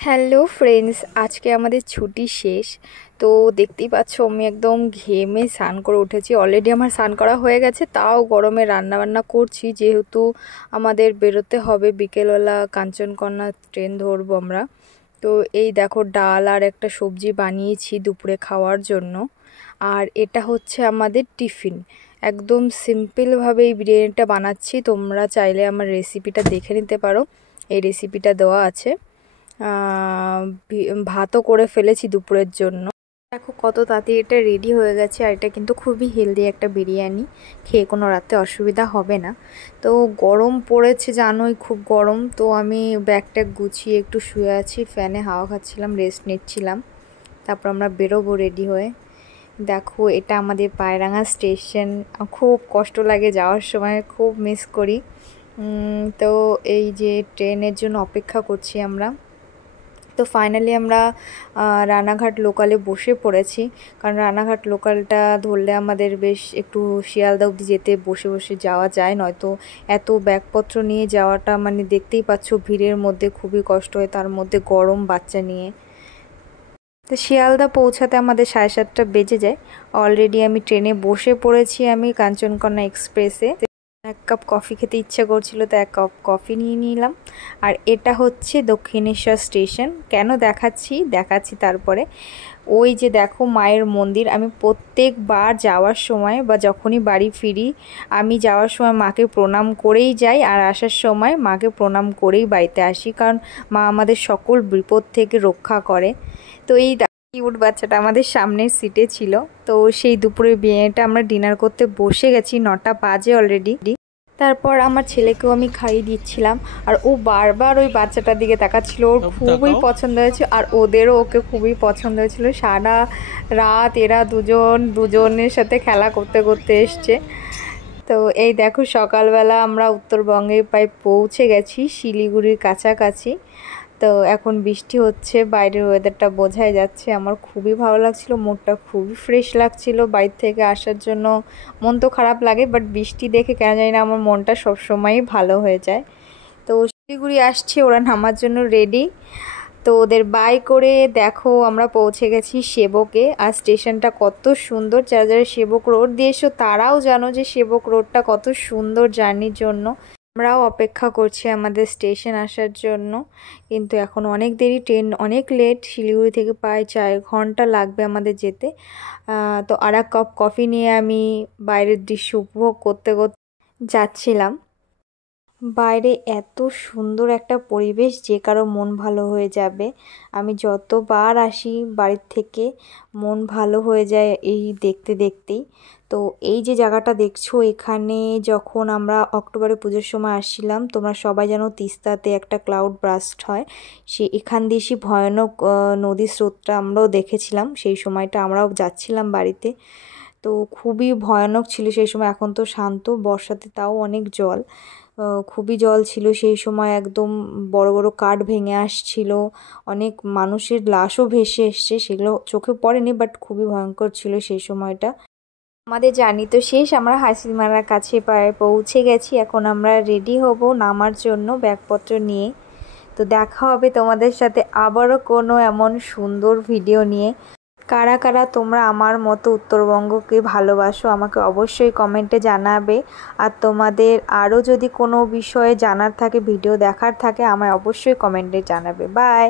Hello friends, আজকে আমাদের ছুটি শেষ। তো দেখতেই পাচ্ছ আমি একদম ঘেমে স্নান করে উঠেছি। অলরেডি আমার স্নান করা হয়ে গেছে, তাও গরমে রান্নাবান্না করছি যেহেতু আমাদের বেরোতে হবে বিকেলবেলা। কাঞ্চনকন্যা ট্রেন ধরবো আমরা। তো এই দেখো ডাল আর একটা সবজি বানিয়েছি দুপুরে খাওয়ার জন্য। আর এটা হচ্ছে আমাদের টিফিন। একদম সিম্পলভাবে এই বিরিয়ানিটা বানাচ্ছি। তোমরা চাইলে আমার রেসিপিটা দেখে নিতে পারো, এই রেসিপিটা দেওয়া আছে। ভাতও করে ফেলেছি দুপুরের জন্য। দেখো কত তাড়াতাড়ি এটা রেডি হয়ে গেছে। আর এটা কিন্তু খুবই হেলদি একটা বিরিয়ানি, খেয়ে কোনো রাতে অসুবিধা হবে না। তো গরম পড়েছে জানোই, খুব গরম। তো আমি ব্যাগ ট্যাগ গুছিয়ে একটু শুয়ে আছি, ফ্যানে হাওয়া খাচ্ছিলাম, রেস্ট নিচ্ছিলাম। তারপর আমরা বেরোবো রেডি হয়ে। দেখো এটা আমাদের পায়রাঙ্গা স্টেশন। খুব কষ্ট লাগে যাওয়ার সময়, খুব মিস করি। তো এই যে ট্রেনের জন্য অপেক্ষা করছি আমরা। তো ফাইনালি আমরা রানাঘাট লোকালে বসে পড়েছি, কারণ রানাঘাট লোকালটা ধরলে আমাদের বেশ একটু শিয়ালদা অবধি যেতে বসে বসে যাওয়া যায়, নয়তো এত ব্যাগপত্র নিয়ে যাওয়াটা মানে দেখতেই পাচ্ছ ভিড়ের মধ্যে খুবই কষ্ট হয়, তার মধ্যে গরম বাচ্চা নিয়ে। তো শিয়ালদা পৌঁছাতে আমাদের 7:30 বেজে যায়। অলরেডি আমি ট্রেনে বসে পড়েছি, আমি কাঞ্চনকন্যা এক্সপ্রেসে। এক কাপ কফি খেতে ইচ্ছা করছিল, তো এক কাপ কফি নিয়ে নিলাম। আর এটা হচ্ছে দক্ষিণেশ্বর স্টেশন। কেন দেখাচ্ছি তারপরে। ওই যে দেখো মায়ের মন্দির। আমি প্রত্যেকবার যাওয়ার সময় বা যখনই বাড়ি ফিরি, আমি যাওয়ার সময় মাকে প্রণাম করেই যাই, আর আসার সময় মাকে প্রণাম করেই বাড়িতে আসি, কারণ মা আমাদের সকল বিপদ থেকে রক্ষা করে। তো এই কিউট বাচ্চাটা আমাদের সামনের সিটে ছিল। তো সেই দুপুরের বিরিয়ানিটা আমরা ডিনার করতে বসে গেছি, 9টা বাজে অলরেডি। তারপর আমার ছেলেকেও আমি খাইয়ে দিচ্ছিলাম, আর ও বারবার ওই বাচ্চাটার দিকে তাকাচ্ছিল। ওর খুবই পছন্দ হয়েছে, আর ওদেরও ওকে খুবই পছন্দ হয়েছিল। সারা রাত এরা দুজনের সাথে খেলা করতে করতে এসছে। তো এই দেখো সকালবেলা আমরা উত্তরবঙ্গে প্রায় পৌঁছে গেছি, শিলিগুড়ির কাছাকাছি। তো এখন বৃষ্টি হচ্ছে, বাইরের ওয়েদারটা বোঝাই যাচ্ছে। আমার খুবই ভালো লাগছিল, মুডটা খুবই ফ্রেশ লাগছিল। বাইরে থেকে আসার জন্য মন তো খারাপ লাগে, বাট বৃষ্টি দেখে কেন জানি না আমার মনটা সবসময়ই ভালো হয়ে যায়। তো শিলিগুড়ি আসছে, ওরা নামার জন্য রেডি। তো ওদের বাই করে দেখো আমরা পৌঁছে গেছি সেবকে। আর স্টেশনটা কত সুন্দর। যারা যারা সেবক রোড দিয়ে এসো তারাও জানো যে সেবক রোডটা কত সুন্দর জার্নির জন্য। আমরাও অপেক্ষা করছি আমাদের স্টেশন আসার জন্য, কিন্তু এখন অনেক দেরি, ট্রেন অনেক লেট। শিলিগুড়ি থেকে প্রায় 4 ঘন্টা লাগবে আমাদের যেতে। তো আর এক কাপ কফি নিয়ে আমি বাইরের দৃশ্য উপভোগ করতে করতে যাচ্ছিলাম। বাইরে এত সুন্দর একটা পরিবেশ, যে কারো মন ভালো হয়ে যাবে। আমি যতবার আসি বাড়ির থেকে মন ভালো হয়ে যায় এই দেখতে দেখতেই। তো এই যে জায়গাটা দেখছো, এখানে যখন আমরা অক্টোবরে পুজোর সময় আসছিলাম, তোমরা সবাই জানো তিস্তাতে একটা ক্লাউড ব্রাস্ট হয়। এখান দিয়ে সে ভয়ানক নদীর স্রোতটা আমরাও দেখেছিলাম। সেই সময়টা আমরাও যাচ্ছিলাম বাড়িতে। তো খুবই ভয়ানক ছিল সেই সময়। এখন তো শান্ত, বর্ষাতে তাও অনেক জল, খুবই জল ছিল সেই সময়। একদম বড় বড় কাঠ ভেঙে আসছিল, অনেক মানুষের লাশও ভেসে এসছে, সেগুলো চোখে পড়েনি, বাট খুবই ভয়ঙ্কর ছিল সেই সময়টা। আমাদের জার্নি তো শেষ, আমরা হাসিমারার কাছে প্রায় পৌঁছে গেছি। এখন আমরা রেডি হব নামার জন্য ব্যাগপত্র নিয়ে। তো দেখা হবে তোমাদের সাথে আবারও কোনো এমন সুন্দর ভিডিও নিয়ে। কারা কারা তোমরা আমার মতো উত্তরবঙ্গকে ভালোবাসো আমাকে অবশ্যই কমেন্টে জানাবে। আর তোমাদের আরও যদি কোনো বিষয়ে জানার থাকে, ভিডিও দেখার থাকে, আমায় অবশ্যই কমেন্টে জানাবে। বাই।